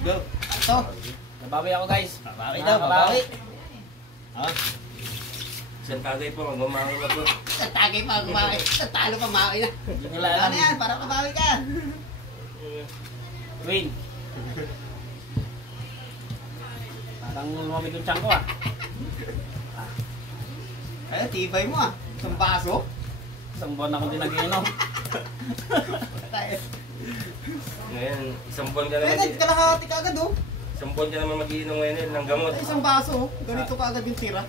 Go. Ito. Nabawi ako guys. Babawi daw, babawi. Oh. Isang tagay po, magmamawi na po. Tatagay pa, kumawi. Tatalo pa, mawi na. Hindi nila alam. Ano yan? Para mabawi ka. Win. Parang lumamig yung tiyan ko ah. Ay, tibay mo ah. Isang baso. Isang buwan akong di nag-inom. Ngayon, isang buwan ka Kaya naman. kalahati ka agad oh. Isang buwan ka naman mag-iinom ngayon ng gamot. Ay, isang baso oh. Ganito ka agad yung sira.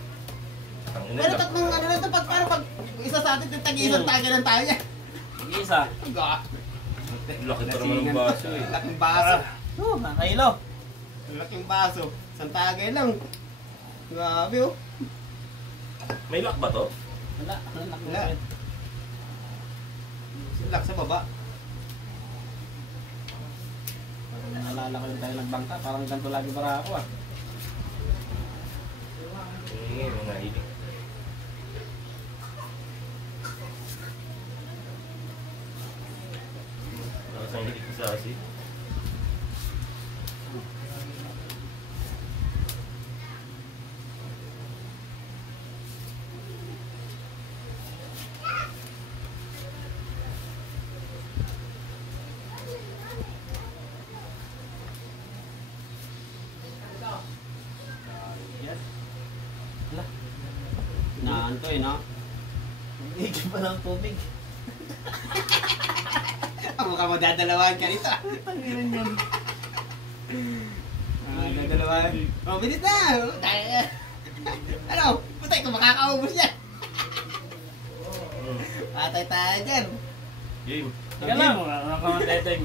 Ang ina, Pero tatlong ano lang ito, pag isa sa atin, tag-iisang tagay lang tayo niya. Isa. laki pa naman ng baso eh. Laking baso. Nakailo. Laking baso. Isang tagay lang. Grabe oh. May lock ba to? Wala. Wala. Silak sa baba. Parang nalala ko yung tayo nagbangka. Parang ganito lagi para ako ah. Ngayon, mga hiling. Tapos ang hilig ko sa asin. Wala. Naanto eh, no? Hindi pa ng tubig. Mukha mo dadalawan ka nito. Tanginan yan. Dadalawan. Oh, bilis na! Ano? Putay ko, makakaubos yan. Patay tayo dyan. Game. Teka lang, nakamanteteng.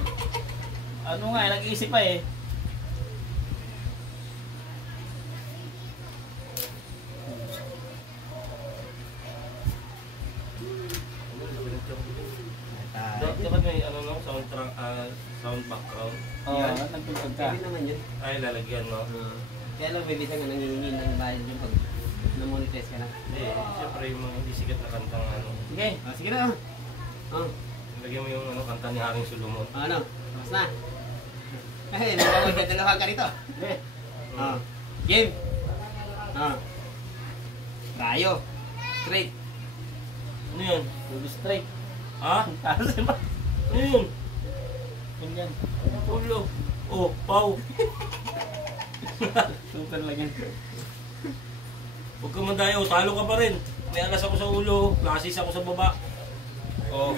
Ano nga, nag-iisip pa eh. Dapat may ano no, sound background. Oo, Yan. nagtugtog ka. Pwede naman yun. Ay, lalagyan no. Kaya lang, may bisa nga nangihingi ng bayad yung pag na-monetize ka na. Hindi, siyempre yung mga hindi sikat na kantang ano. Sige. Sige na. Oh, Lagyan mo yung ano, kanta ni Haring Solomon. ano? Tapos na. Ay, magdadalawan ka nito. Sige. Oh. Game. Oh. Rayo. Straight. Ano yun? Ruby straight. Ha? Kasi ba? Ano yun? Ganyan. Ulo. Oh, pau. Super lang yan. Huwag ka mandayo, talo ka pa rin. May alas ako sa ulo, lasis ako sa baba. Oh,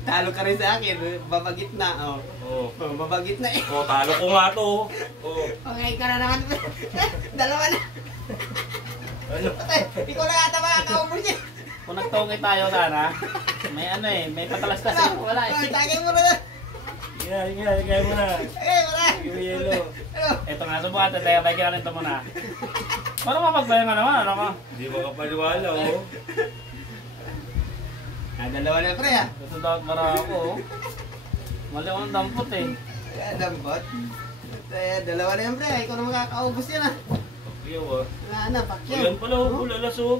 Talo ka rin sa akin. Babagit na. Oh. oh. Oh, babagit na eh. Oh, talo ko nga to. Oh. Okay ka na naman. Dalawa na. Ano? Patay, ikaw na ata makakaubos niya. Kung nagtongay tayo sana, may ano eh, may patalastas eh. Wala eh. Tagay mo na yan. Higay mo na. Okay, wala. Higay mo yelo. Ano? Ito nga, subukan tayo, bagyan ka nito muna. Para mapagbayan ka naman, ano ka? Hindi makapaniwala, oh. Dalawa na pre ha. Ito daw para ako. Mali ako ng dampot eh. Dampot. Dalawa na yan pre. Ikaw na makakaubos yan ha. Pagkiyaw, ah. Wala na, pakyaw. Ayan pala, oh, lalas, oh.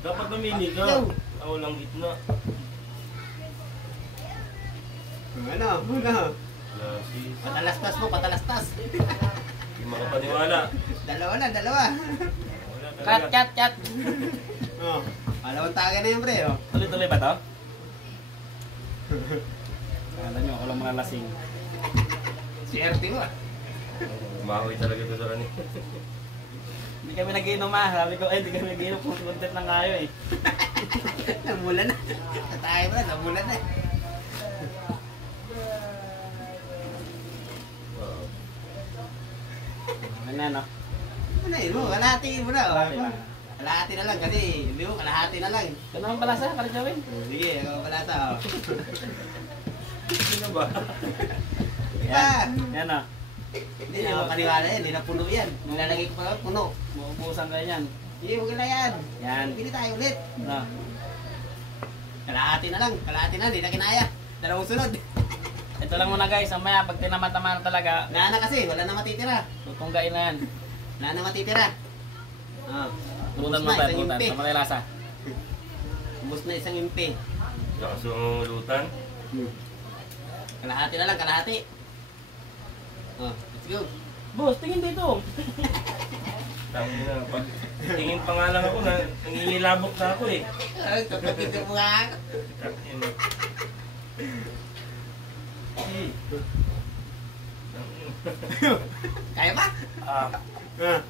Dapat namili ka. Pagkiyaw. Ako lang gitna. Ano? Ano? Lasis. Patalastas mo, patalastas. Hindi makapaniwala. Dalawa na, dalawa. Wala Cut, talaga. cut. Oh, palawang tagay na yan pre. Oh. Tuloy-tuloy ba to? Kala nyo, ako lang mga lasing. Swerte mo ah. Umahoy talaga ito sa kanin. Hindi kami nag-inom ah. Sabi ko, hindi kami nag-inom. Content lang kayo eh. Namulan na. Tatay mo na, namulan na. Wow. Ano no? Ano yun mo, kalahati mo na. Kalahati Oh. lang. Kalahati na lang kasi, hindi mo, kalahati na lang. Ito naman pala sa Kalijawin. Sige, ako pala sa. Oh. Sino ba? Yan. Yan ah. Hindi na makaniwala yan, hindi na puno yan. Nilalagay ko pa puno. Mauubusan kayo yan. Hindi, huwag na yan. Yan. Pili tayo ulit. No. Kalahati na lang, hindi na kinaya. Dalawang sunod. Ito lang muna guys. Mamaya pag tinama-tama na talaga, Wala na kasi, wala na matitira. tutunggain na yan. Wala na matitira. Ah. Turutan mo Ubus na, tayo, isang turutan. impi. Tama na yung lasa. Ubus na isang impi. Saka sumulutan. Kalahati na lang, kalahati. Oh, let's go. Boss, tingin dito. Tangin na, pag tingin pa nga lang ako na nangingilabok na ako eh. Ay, kapatid mo nga ako. Tangin na. Kaya ba? Ah, Ah.